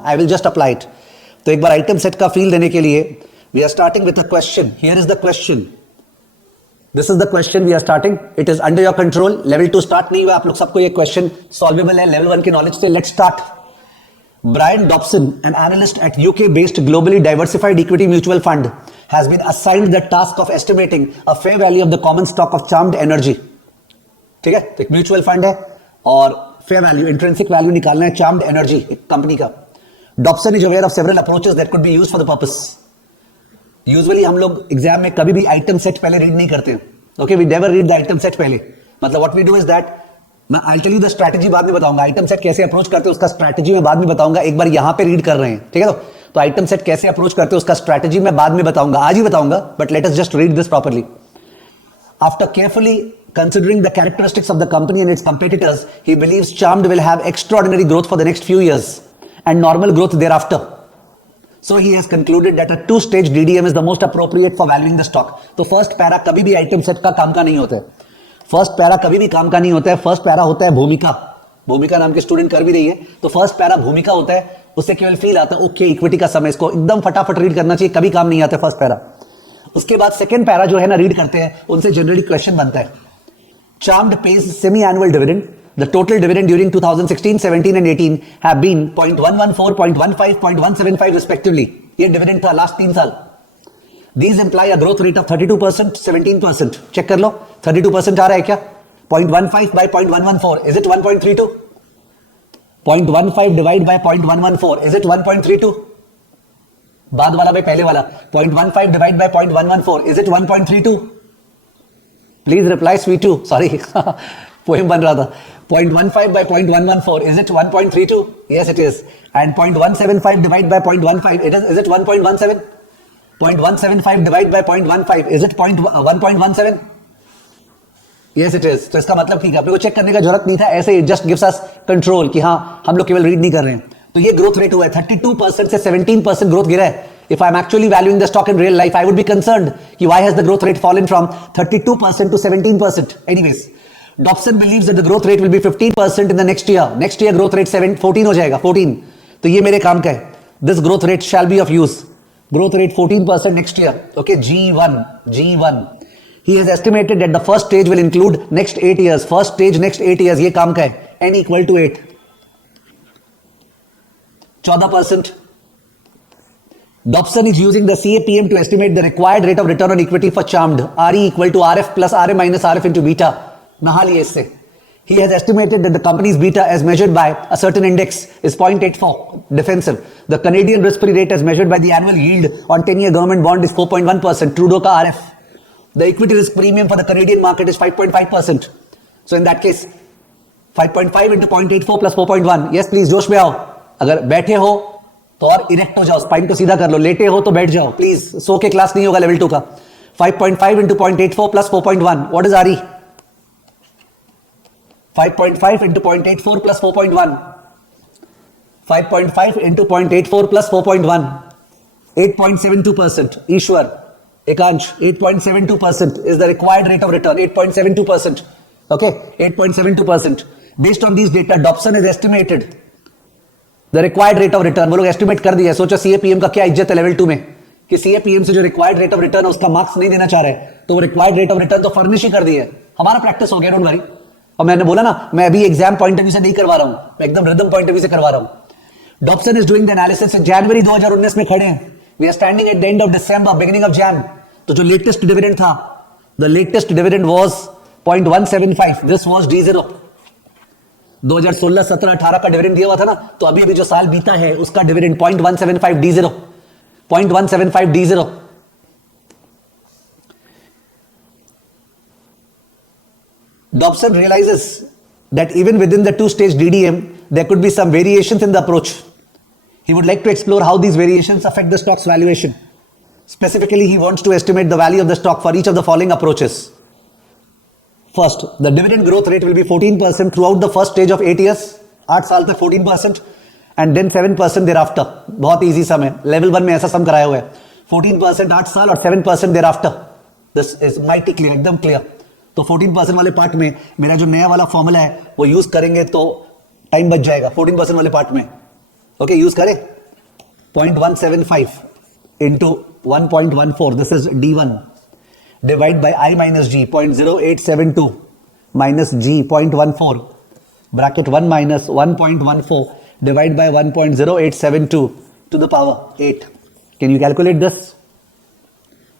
I will just apply it. तो एक बार आइटम सेट का फील देने के लिए we are starting with a question. Here is the question, this is the question we are starting. It is under your control. Level 2 start नहीं हुआ, आप लोग सबको ये क्वेश्चन सॉल्वेबल है लेवल 1 के नॉलेज से। Let's start. Brian Dobson, an analyst at UK-based globally diversified equity mutual fund, has been assigned the task of estimating a fair value of the common stock of Charmed Energy. ठीक है, तो एक mutual fund है और fair value, intrinsic value निकालना है charmed energy एक company का। Dobson is aware of several approaches that could be used for the purpose. Usually हम लोग एग्जाम में कभी भी आइटम सेट पहले रीड नहीं करते। Okay, we never read the item set पहले। मतलब what we do is that, मैं I tell you the strategy बाद में बताऊंगा। आइटम सेट कैसे अप्रोच करते हैं उसका स्ट्रैटेजी मैं बाद में बताऊंगा। एक बार यहां पे रीड कर रहे हैं, ठीक है। तो आइटम सेट कैसे अप्रोच करते हैं उसका स्ट्रैटेजी मैं बाद में बताऊंगा, आज ही बताऊंगा, but let us just read this properly. After carefully considering the characteristics of the company and its competitors, he believes Charmed will have extraordinary growth for the next few years and normal growth thereafter. So he has concluded that a two-stage DDM is the most appropriate for valuing the stock. तो first para कभी भी item set का काम का नहीं होता है। First para कभी भी काम का नहीं होता है। फर्स्ट पैरा होता है भूमिका। भूमिका नाम के स्टूडेंट कर भी रही है, तो फर्स्ट पैरा भूमिका होता है। उससे केवल फील आता है ओके इक्विटी का समय, इसको एकदम फटाफट रीड करना चाहिए, कभी काम नहीं आता फर्स्ट पैरा। उसके बाद सेकंड पैरा जो है ना रीड करते हैं, उनसे जनरली क्वेश्चन बनता है। Charmed page semi annual dividend. The total dividend during 2016, 17 and 18 have been 0.114, 0.15, 0.175 respectively. ये डिविडेंड था लास्ट 3 साल। These imply a growth rate of 32%, 17%. Check कर लो, 32% आ रहा है क्या? 0.15 by 0.114, is it 1.32? 0.15 divide by 0.114, is it 1.32? बाद वाला भाई पहले वाला 0.15 divide by 0.114, is it 1.32? Please reply sweet 2, sorry poem बन रहा था। 0.15 by 0.114, is it 1.32? Yes it is. And 0.175 divide by 0.15, is it 1.17? 0.175 divide by 0.15, is it 1.17? Yes it is. तो इसका मतलब ठीक है, अपने को चेक करने का जरूरत नहीं था, ऐसे ही जस्ट गिव्स अस कंट्रोल कि हाँ हम लोग केवल रीड नहीं कर रहे हैं। तो ये ग्रोथ रेट हुआ है, 32% से 17% ग्रोथ गिरा है। If I'm actually valuing the stock in real life, I would be concerned कि why has the growth rate fallen from 32% to 17%? Anyways, Dobson believes that the growth rate will be 15% in the next year. Next year growth rate 14 हो जाएगा, 14। तो ये मेरे काम का है। This growth rate shall be of use. Growth rate 14% next year. Okay, G1. He has estimated that the first stage will include next 8 years. First stage next 8 years. ये काम का है। N equal to 8. 14%. Dobson is using the CAPM to estimate the required rate of return on equity for Charmed. RE equal to RF plus RM minus RF into beta. नहा लिए इससे। He has estimated that the company's beta as measured by a certain index is 0.84, defensive. The Canadian risk-free rate as measured by the annual yield on 10-year government bond is 4.1%, Trudeau ka RF. The equity risk premium for the Canadian market is 5.5%. So in that case, 5.5 into 0.84 plus 4.1. Yes please, जोश में आओ। अगर बैठे हो तो और erect हो जाओ, स्पाइन को सीधा कर लो, लेटे हो तो बैठ जाओ प्लीज, सो के क्लास नहीं होगा लेवल 2 का। 5.5 into 0.84 plus 4.1, what is RE? 5.5 into 0.84 plus 4.1. 5.5 into 0.84 plus 4.1. 8.72%. Ishwar, Ekansh, 8.72% is the required rate of return. 8.72%. Okay, 8.72%. Based on these data, Dobson has estimated the required rate of return. वो लोग estimate कर दिया। सोचो CAPM का क्या इज्जत है level 2 में कि CAPM से जो required rate of return है उसका मार्क्स नहीं देना चाह रहे, तो वो required rate of return तो फर्निश ही कर दिया है। हमारा प्रैक्टिस हो गया, डोंट वरी। और मैंने बोला ना, मैं अभी एग्जाम पॉइंट ऑफ व्यू से नहीं करवा रहा हूं, मैं एकदम रिदम पॉइंट ऑफ व्यू से करवा रहा हूं। Dobson is doing the analysis. जनवरी 2019 में खड़े हैं, we are standing at the end of December, beginning of Jan. तो जो लेटेस्ट डिविडेंड था, the latest dividend was 0.175, this was D0। 2016, 17, 18 का डिविडेंड दिया हुआ था ना, तो अभी अभी जो साल बीता है उसका dividend 0.175 D0, 0.175 D0। Dobson realizes that even within the two-stage DDM, there could be some variations in the approach. He would like to explore how these variations affect the stock's valuation. Specifically, he wants to estimate the value of the stock for each of the following approaches. First, the dividend growth rate will be 14% throughout the first stage of 8 years. 8 साल तक 14%, and then 7% thereafter. बहुत easy sum है, level 1 में ऐसा sum कराया हुआ है। 14% 8 साल और 7% thereafter. This is mighty clear, एकदम clear। तो 14% वाले पार्ट में मेरा जो नया वाला फॉर्मूला है वो यूज करेंगे तो टाइम बच जाएगा 14% वाले पार्ट में। ओके यूज करें 0.175 into 1.14, this is D1, divide by I minus G, 0.0872 minus G, 0.14, bracket 1 minus 1.14, divide by 1.0872 to the power 8. Can you calculate this?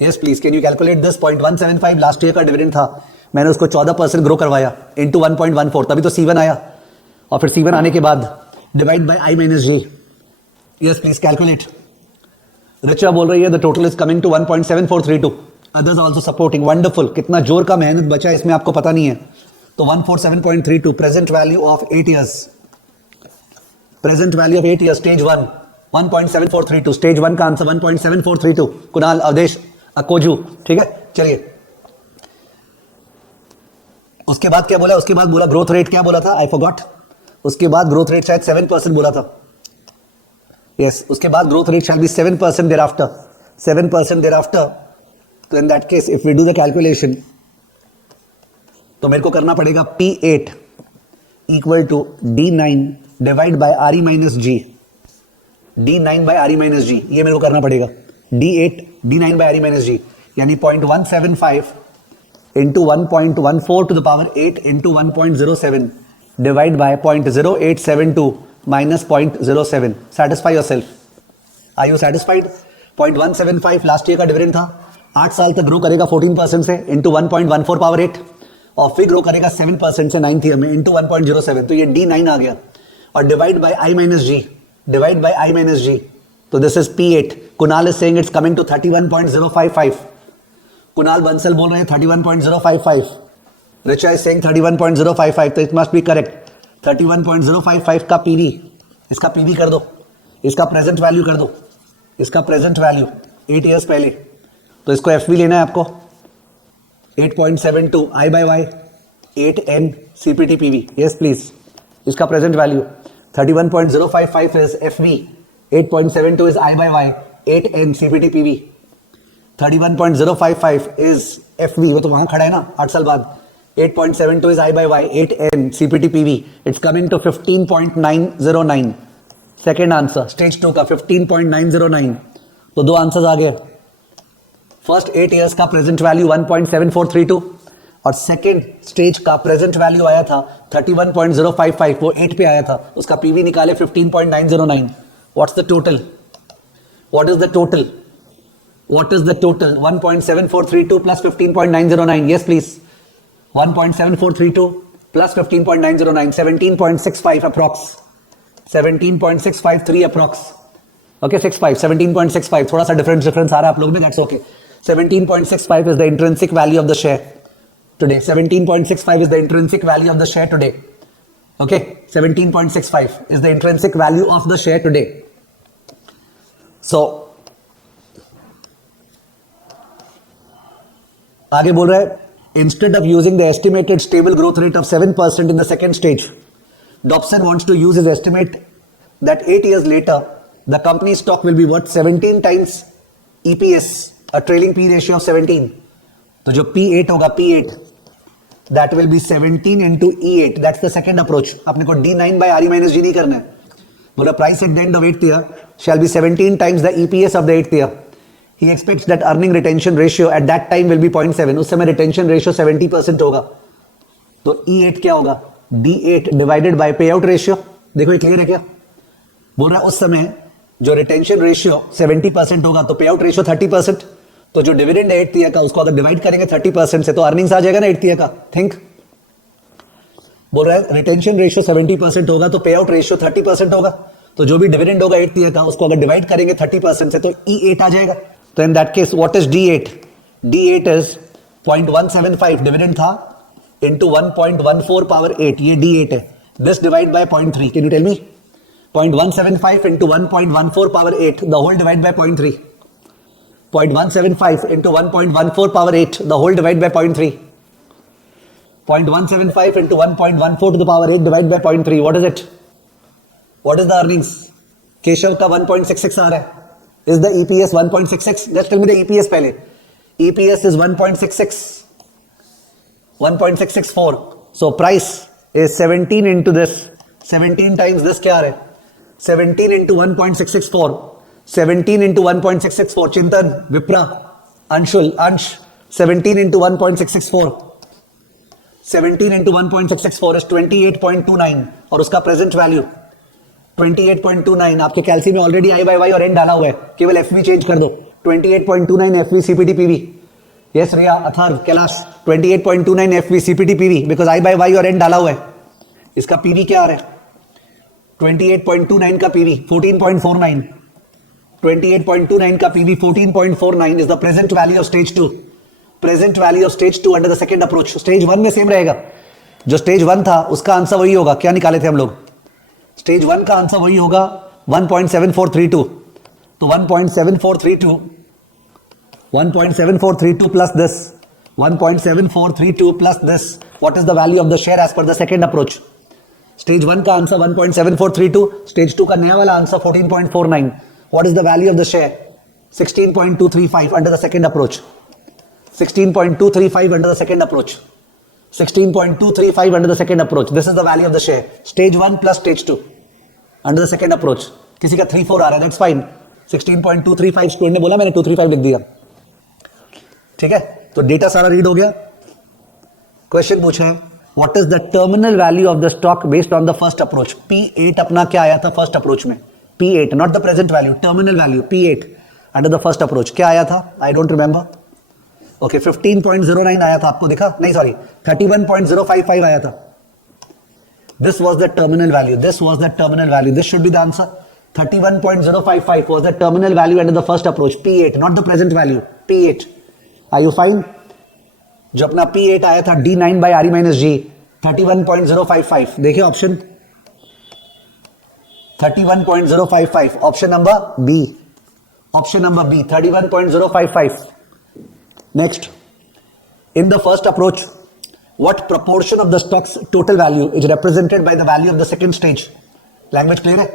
Yes please, can you calculate this? 0.175 last year का dividend था, मैंने उसको 14% grow करवाया into 1.14, तभी तो C1 आया, और फिर C1 आने के बाद divide by I minus G. Yes please calculate. Richa बोल रही है the total is coming to 1.7432. Others also supporting. Wonderful. कितना जोर का मेहनत बचा है इसमें आपको पता नहीं है. तो 147.32 present value of 8 years. Present value of 8 years stage 1 1.7432. Stage 1 का आंसर 1.7432. कुणाल, अवधेश, अकोजू. ठीक है चलिए. उसके बाद क्या बोला? उसके बाद बोला ग्रोथ रेट क्या बोला था? I forgot. उसके बाद ग्रोथ रेट शायद 7% बोला था. यस उसके बाद growth rate shall be 7% thereafter. 7% thereafter. तो in that case if we do the calculation तो मेरे को करना पड़ेगा P8 equal to D9 divide by RE minus G. D9 by RE minus G ये मेरे को करना पड़ेगा. D8 D9 by RE minus G यानी 0.175 into 1.14 to the power 8 into 1.07 divide by 0.0872 minus 0.07. Satisfy yourself. Are you satisfied? 0.175 last year का dividend था. 8 साल तक ग्रो करेगा 14% से इंटू 1.14 पावर 8 और फिर ग्रो करेगा 7% से 9th ईयर में इंटू 1.07. तो ये D9 आ गया और divide by I minus G. Divide by I minus G. तो this is P8. Kunal is saying it's coming to 31.055. Kunal Bansal बोल रहे हैं 31.055. Richa is saying 31.055. तो इट मस्ट बी करेक्ट. 31.055 का पीवी, इसका पीवी कर दो, इसका प्रेजेंट वैल्यू कर दो, इसका प्रेजेंट वैल्यू 8 इयर्स पहले. तो इसको एफवी लेना है आपको. 8.72 I by Y 8N CPT PV. Yes please. इसका present value 31.055 is FV. 8.72 is I by Y 8N CPT PV. 31.055 is FV. वो तो वहां खड़ा है ना 8 साल बाद. 8.72 is I by Y, 8N CPT PV. It's coming to 15.909. Second answer, stage 2 का 15.909. तो दो आंसर्स आ गए. फर्स्ट 8 इयर्स का प्रेजेंट वैल्यू 1.7432 और सेकेंड स्टेज का प्रेजेंट वैल्यू आया था 31.055. वो 8 पे आया था. उसका पीवी निकाले 15.909. What's the total? What is the total? What is the total? 1.7432 plus 15.909. Yes, please. 1.7432 plus 15.909, 17.65 approx. 17.653 approx. Okay, 65, 17.65. थोड़ा सा डिफरेंस आ रहा है आप लोग में. That's okay. 17.65 is the intrinsic value of the share today. 17.65 is the intrinsic value of the share today. Okay, 17.65 is the intrinsic value of the share today. So आगे बोल रहा है instead of using the estimated stable growth rate of 7% in the second stage, Dobson wants to use his estimate that 8 years later, the company's stock will be worth 17 times EPS, a trailing P ratio of 17. तो जो P8 होगा, P8, that will be 17 into E8. That's the second approach. अपने को D9 by RE minus G नहीं करना है. बोला price at the end of 8th year shall be 17 times the EPS of the 8th year. He expects that earning retention ratio at that time will be 0.7. उस समय retention ratio 70% होगा. तो E8 क्या होगा? D8 divided by payout ratio. देखो ये clear है क्या? बोल रहा है उस समय जो retention ratio 70% होगा तो payout ratio 30%. तो जो डिविडेंड है 8th ईयर का उसको अगर डिवाइड करेंगे 30% से तो अर्निंग्स आ जाएगा ना 8th ईयर का. थिंक. बोल रहा है रिटेंशन रेशियो 70% होगा तो पेआउट रेशियो 30% होगा. तो जो भी डिविडेंड होगा 8th ईयर का उसको अगर डिवाइड करेंगे 30% से तो E8 आ जाएगा. तो in that case what is D8? D8 is 0.175 dividend था इनटू 1.14 पावर 8. ये D8 है. This divide by 0.3. Can you tell me? 0.175 into 1.14 power 8 the whole divide by 0.3. 0.175 into 1.14 power 8 the whole divide by 0.3. 0.175 into 1.14 to the power 8 divide by 0.3. What is it? What is the earnings? Keshav का 1.66 आ रहा है. Is the EPS 1.66? Just tell me the EPS पहले. EPS is 1.66. 1.664. So price is 17 into this. 17 times this क्या आ रहा है? 17 into 1.664, 17 into 1.664, Chintan, Vipra, Anshul, Ansh, 17 into 1.664, 17 into 1.664 is 28.29 और उसका present value 28.29. आपके कैलसी में ऑलरेडी आई बाय वाई और N डाला हुआ है, केवल एफवी चेंज कर दो. 28.29 FV CPT PV. Yes Riya, Atharva, Kailash, 28.29 FV CPT PV because I by Y और एन डाला हुआ है. इसका पीवी क्या आ रहा है? 28.29 का पीवी 14.49. 28.29 का PV 14.49 is the present value of stage 2. Present value of stage 2 under the second approach. Stage 1 में सेम रहेगा. जो स्टेज 1 था उसका आंसर वही होगा. क्या निकाले थे हम लोग? स्टेज 1 का आंसर वही होगा 1.7432. तो 1.7432 plus this, 1.7432 plus this. What is the value of the share as per the second approach? Stage 1 का आंसर 1.7432, स्टेज 2 का नया वाला answer 14.49. What is the value of the share? 16.235 under the second approach. 16.235 under the second approach. 16.235 under the second approach. This is the value of the share. Stage 1 plus stage 2 under the second approach. किसी का 3-4 आ रहा है, that's fine. 16.235 student ने बोला, मैंने 235 लिख दिया. ठीक है, तो डेटा सारा रीड हो गया. क्वेश्चन पूछा है, what is the terminal value of the stock based on the first approach? P8 अपना क्या आया था फर्स्ट अप्रोच में? P8 not the present value, terminal value P8 under the first approach क्या आया था? I don't remember. ओके 15.09 आया था, आपको दिखा? नहीं सॉरी 31.055 आया था. This was the terminal value. This was the terminal value. This should be the answer. 31.055 was the terminal value under the first approach. P8 not the present value. P8. Are you fine? जो अपना P8 आया था D9 by RE minus G 31.055. देखिए option 31.055. Option number B. Option number B 31.055. Next, in the first approach, what proportion of the stock's total value is represented by the value of the second stage? Language clear है?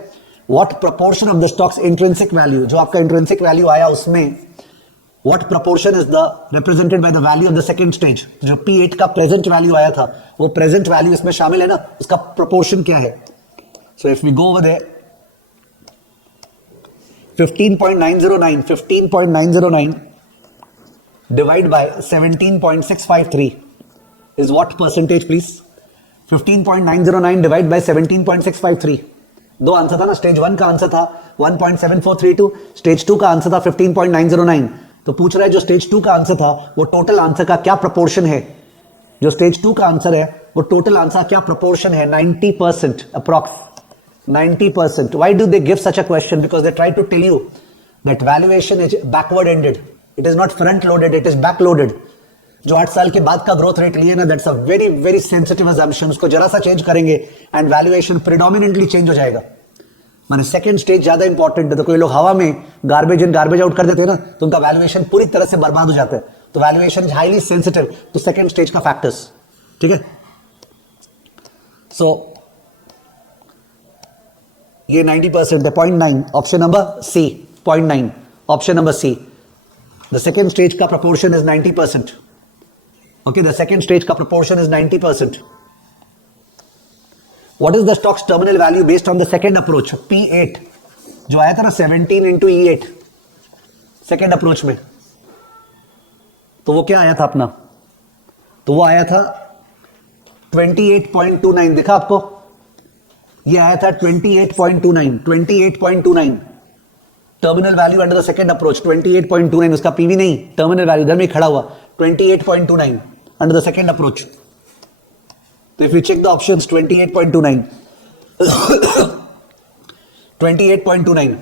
What proportion of the stock's intrinsic value, जो आपका intrinsic value आया उसमें, what proportion is the represented by the value of the second stage? जो P8 का present value आया था, वो present value इसमें शामिल है ना, उसका proportion क्या है? So if we go over there, 15.909 divide by 17.653 is what percentage please? 15.909 divide by 17.653. दो आंसर था ना. स्टेज 1 का आंसर था 1.7432, स्टेज 2 का आंसर था 15.909. तो पूछ रहा है जो स्टेज 2 का आंसर था वो टोटल आंसर का क्या प्रोपोर्शन है? जो स्टेज 2 का आंसर है वो टोटल आंसर क्या प्रोपोर्शन है? 90% approx 90%. Why do they give such a question? Because they try to tell you that valuation is backward ended. It is not front loaded, it is back loaded. जो 8 साल के बाद का growth rate लिए ना, that's a very very sensitive assumption. उसको जरा सा चेंज करेंगे एंड वैल्यूएशन प्रिडोमिनेंटली चेंज हो जाएगा. माने सेकंड स्टेज ज्यादा इंपॉर्टेंट है. तो कोई लोग हवा में गार्बेज इन गार्बेज आउट कर देते हैं ना, तो उनका वैल्यूएशन पूरी तरह से बर्बाद हो जाता है. तो valuation is highly sensitive to second stage का फैक्टर्स. ठीक है, सो ये 90% है. 0.9 option number C. 0.9 option number C. The second stage का proportion is 90%. Okay, the second stage का proportion is 90%. What is the stock's terminal value based on the second approach? P8 जो आया था ना 17 into E8 second approach में, तो वो क्या आया था अपना? तो वो आया था 28.29. दिखा आपको? ये आया था 28.29. 28.29 terminal value under the second approach. 28.29 उसका पीवी नहीं, टर्मिनल वैल्यू इधर में खड़ा हुआ 28.29 अंडर द सेकंड अप्रोच. तो if you check the options 28.29 28.29.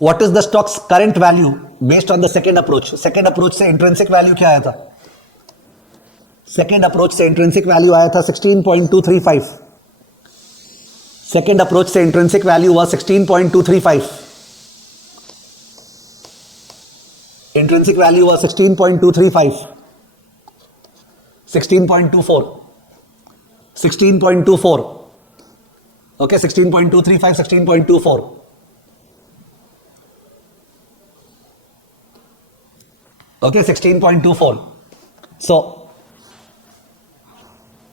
What is the stocks current value based on the second approach? Second approach से intrinsic value क्या आया था? सेकंड अप्रोच से इंट्रिंसिक वैल्यू आया था 16.235. सेकेंड अप्रोच से इंट्रिंसिक वैल्यू हुआ 16.235. इंट्रिंसिक वैल्यू हुआ 16.235. 16.24. 16.24. ओके 16.235 16.24. ओके 16.24. सो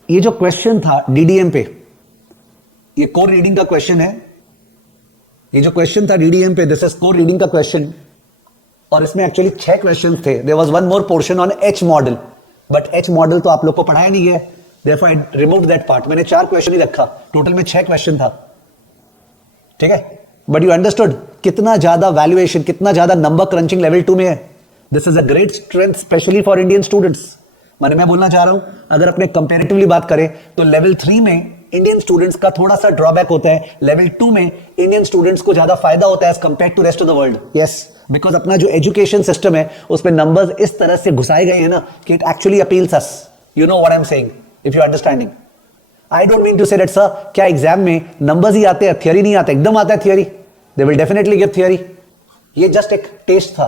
ये जो क्वेश्चन था डीडीएम पे, ये कोर रीडिंग का क्वेश्चन है, ये जो क्वेश्चन था डीडीएम पे, दिस इज कोर रीडिंग का क्वेश्चन, और इसमें एक्चुअली 6 क्वेश्चन थे. There was one more portion on H model, but H model तो आप लोग को पढ़ाया नहीं है, therefore I removed that part. मैंने 4 क्वेश्चन ही रखा, टोटल में 6 क्वेश्चन था. ठीक है, बट यू अंडरस्टूड कितना ज्यादा वैल्यूएशन, कितना ज्यादा नंबर क्रंचिंग लेवल 2 में है. This is a great strength specially for Indian students. माने मैं बोलना चाह रहा हूं, अगर अपने कंपैरेटिवली बात करें तो लेवल 3 में इंडियन स्टूडेंट्स का थोड़ा सा ड्रॉबैक होता है, लेवल 2 में इंडियन स्टूडेंट्स को ज्यादा फायदा होता है as compare to rest of the world. Yes, because अपना जो एजुकेशन सिस्टम है उसमें नंबर्स इस तरह से घुसाए गए हैं ना कि it actually appeals us. You know what I am saying, if you understanding. I don't mean to say that sir क्या एग्जाम में नंबर्स ही आते हैं, थियरी नहीं आता. एकदम आता है theory, they will definitely give theory. ये जस्ट एक टेस्ट था.